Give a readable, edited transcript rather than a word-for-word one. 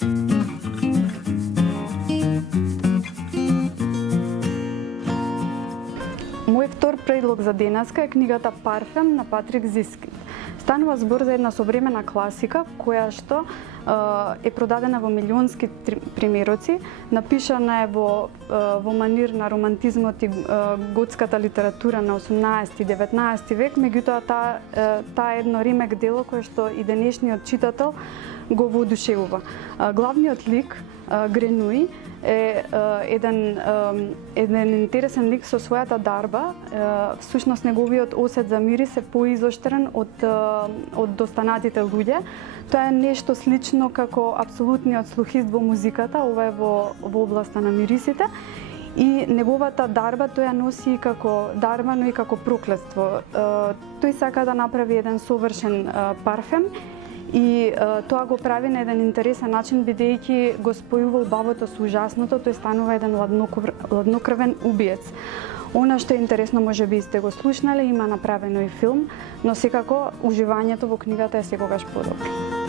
Мој втор предлог за денеска е книгата Парфем на Патрик Зискинд. Станува збор за една современа класика која што е продадена во милионски примероци, напишана е во манир на романтизмот и готската литература на 18 и 19 век, меѓутоа таа е едно ремек дело кое што и денешниот читател го воодушевува. Главниот лик, Гренуи, е еден интересен лик со својата дарба. Всушност неговиот осет за мирис е поизоштрен од достанатите луѓе. Тоа е нешто слично како апсолутниот слухист во музиката, ова е во областа на мирисите. И неговата дарба тој ја носи како дарба, но и како проклетство. Тој сака да направи еден совршен парфем и тоа го прави на еден интересен начин, бидејќи го спојува убавото со ужасното, тој станува еден ладнокрвен убиец. Она што е интересно, можеби сте го слушнале, има направено и филм, но секако уживањето во книгата е секогаш подобро.